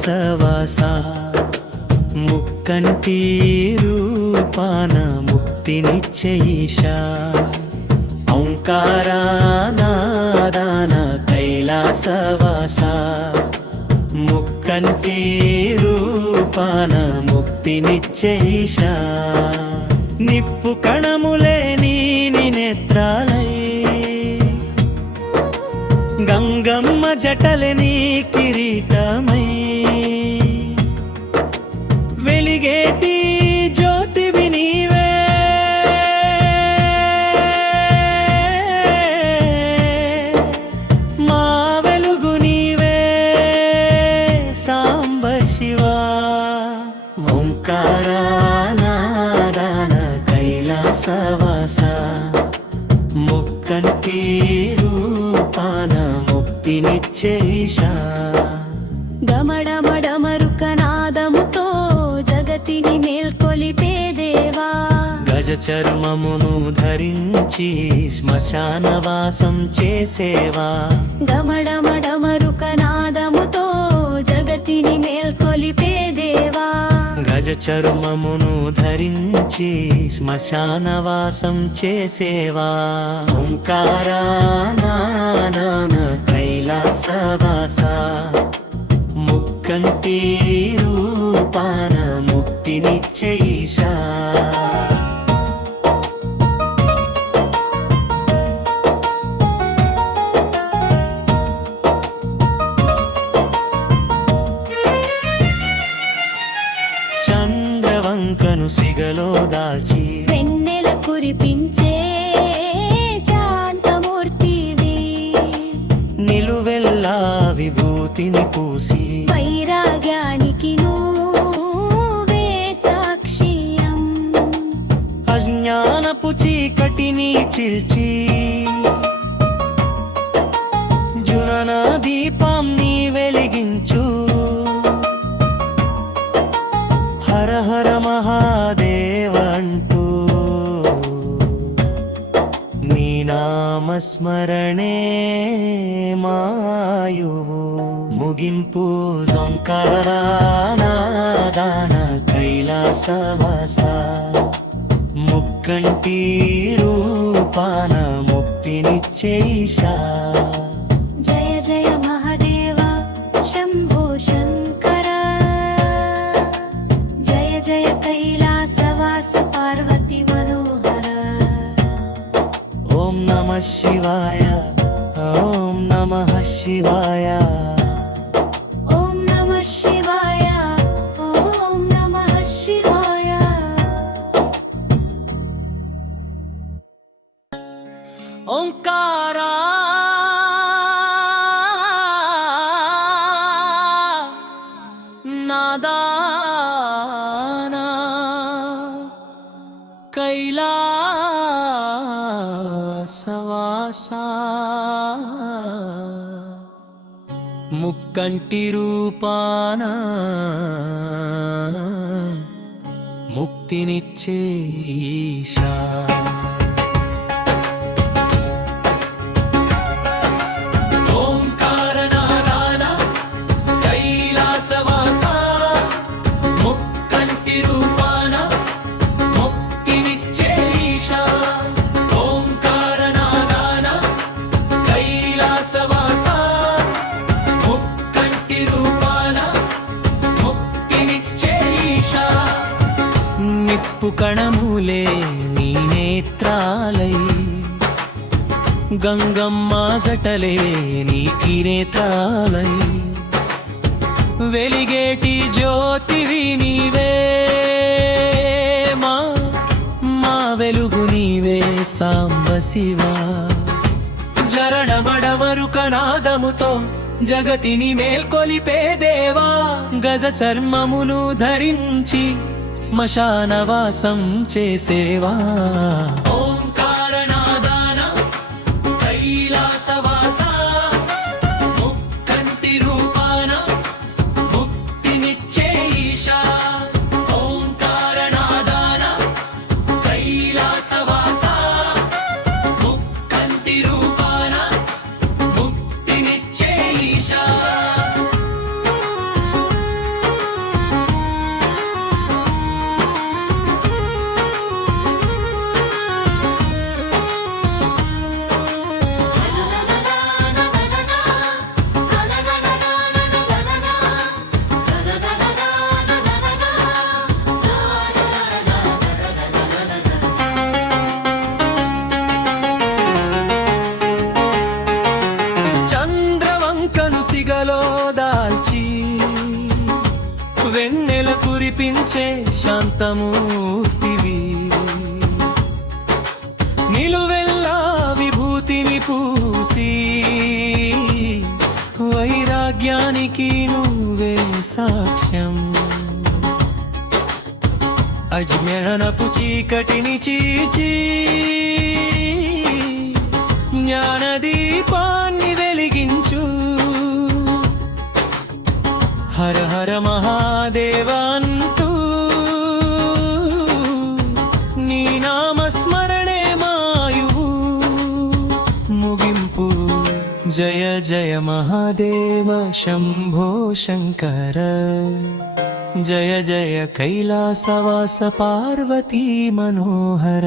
కైలాసవాస ముక్కంటి రూపాన ముక్తినిచ్చే ఈశా ఓంకారనాదాన కైలాసవాస ముక్కంటి రూపాన ముక్తినిచ్చే ఈశా నిప్పు కణములే నీ నేత్రాలై గంగమ్మ జటలే నీ కిరీటమై వెలిగేటి జ్యోతివి నీవే మా వెలుగు నీవే సాంబ శివా ఓంకారనాదాన కైలాసవాస ముక్కంటి రూపాన ముక్తినిచ్చే ఈశా డమడమడమరుకనాదముతో జగతిని మేల్కొలిపే దేవా గజ చర్మమును ధరించి శ్మశానవాసం చేసేవా డమడమడమరుకనాదముతో జగతిని మేల్కొలిపే దేవా గజ చర్మమును ధరించి శ్మశానవాసం చేసేవా ఓంకారనాదాన కైలాసవాస ముక్కంటి రూపాన ముక్తినిచ్చే ఈశా చంద్రవంకను సిగలో దాల్చి వెన్నెల కురిపించే శాంతమూర్తివి నిలువెల్లా విభూతిని పూసి వైరాగ్యానికి నువ్వే సాక్ష్యం అజ్ఞానపు చీకటిని చిల్చి జునన దీపం నీ వెలిగించు హర హర మహాదేవ అంటూ నీ నామస్మరణే మాయువు ముగింపు ఓంకారనాదాన కైలాసవాస ముక్కంటి రూపాన ముక్తినిచ్చే ఈశా జయ జయ మహాదేవ శంభో శంకర జయ జయ కైలాసవాస పార్వతి మనోహర ఓం నమః శివాయ ఓం నమః శివాయ ఓం నమః శివాయ ఓం నమః శివాయ ఓంకార నాదాన కైలాసవాస ముక్కంటి రూపాన ముక్తినిచ్చే ఈశా ఓంకారనాదాన కైలాసవాస ముక్కంటి రూపాన ముక్తినిచ్చే ఈశా ఓంకారనాదాన కైలాసవాస ముక్కంటి రూపాన ముక్తినిచ్చే ఈశా నిప్పు కణములే నీ నేత్రాలై గంగమ్మ జటలే నీ కిరీటాలై వెలిగేటి జ్యోతివి నీవే మా వెలుగు నీవే సాంబ శివా జరణమడమరుకనాదముతో జగతిని మేల్కొలిపే దేవా గజ చర్మమును ధరించి మశానవాసం చేసేవా ఓంకారనాదాన కైలాసవాస ముక్కంటి రూపాన ముక్తినిచ్చే ఈశా ఓంకారనాదాన కైలాసవాస ముక్కంటి రూపాన ముక్తినిచ్చే ఈశా శాంతమూర్తివి నిలువెల్లా విభూతిని పూసి వైరాగ్యానికి నువ్వే సాక్ష్యం అజ్ఞానపు చీకటిని చీల్చి జ్ఞానదీపాన్ని వెలిగించు హర హర మహాదేవంతు నీ నామస్మరణే మాయువు ముగింపు జయ జయ మహాదేవ శంభో శంకర జయ జయ కైలాసవాస పార్వతీ మనోహర